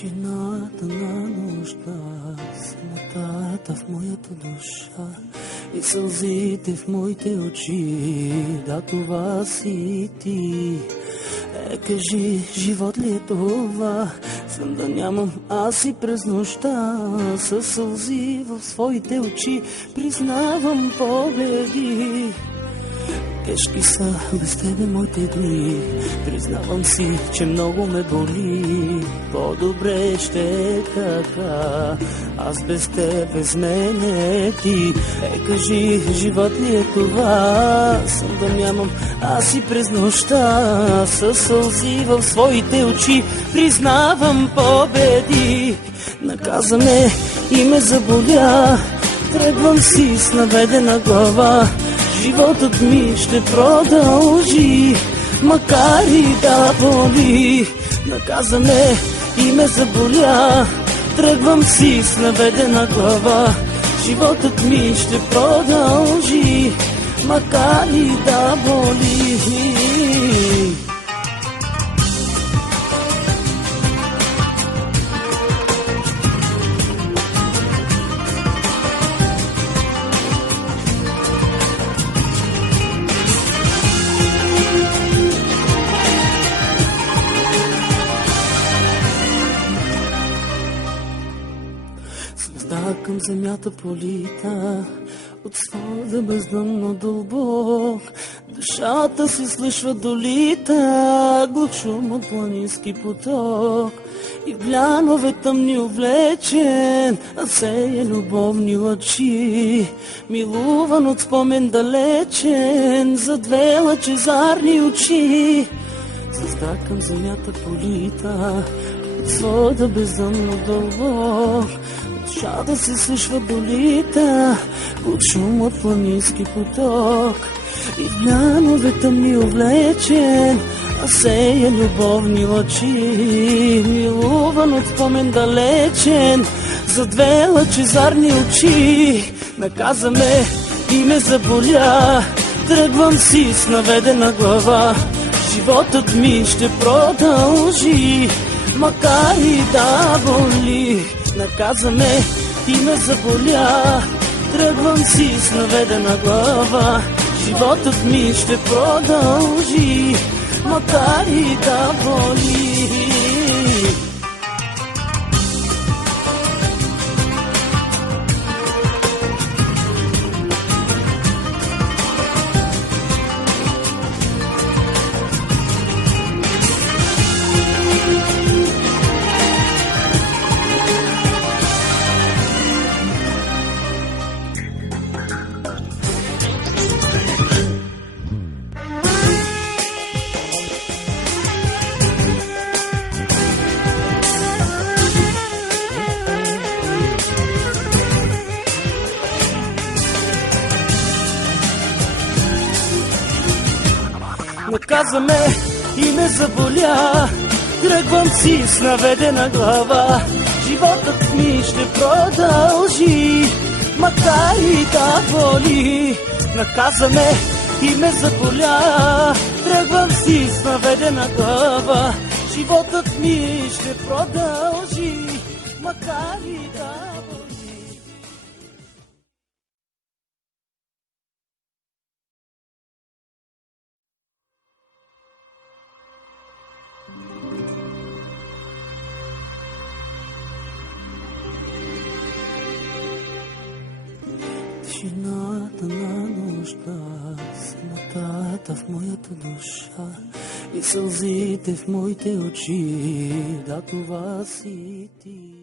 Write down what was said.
Тишината на нощта, самотата в моята душа и сълзите в моите очи, да, това си ти. Кажи, живот ли е това? Сън да нямам аз и през нощта, със сълзи в своите очи признавам победи. Тежки са без тебе моите дни, признавам си, че много ме боли. По-добре ще е така, аз без тебе, без мене ти. Кажи, живот ли е това? Сън да нямам аз и през нощта, със сълзи в своите очи признавам победи. Наказа ме и ме заболя, тръгвам си с наведена глава. Животът ми ще продължи, макар и да боли. Наказа ме и ме заболя, тръгвам си с наведена глава. Животът ми ще продължи, макар и да боли. Звезда към земята полита, от свода бездънно дълбок, душата си слышва долита, глух шум от планински поток. И в лянове тъмни увлечен, а сея любовни лъчи, милуван от спомен далечен, за две лъчезарни очи. Звезда към земята полита, от свода бездънно дълбок, душата се слушва долита, глух шум от планински поток. И в лянове тъмни увлечен, а сея любовни лъчи, милуван от спомен далечен, за две лъчезарни очи. Наказа ме и ме заболя, тръгвам си с наведена глава. Животът ми ще продължи, макар и да боли. Наказа ме и ме заболя, тръгвам си с наведена глава. Животът ми ще продължи, макар и да боли. Наказа ме и ме заболя, тръгвам си с наведена глава. Животът ми ще продължи, макар и да боли. Наказа ме и ме заболя, тръгвам си с наведена глава. Животът ми ще продължи, макар и да боли. Тишината на нощта, самотата в моята душа и сълзите в моите очи, да, това си ти.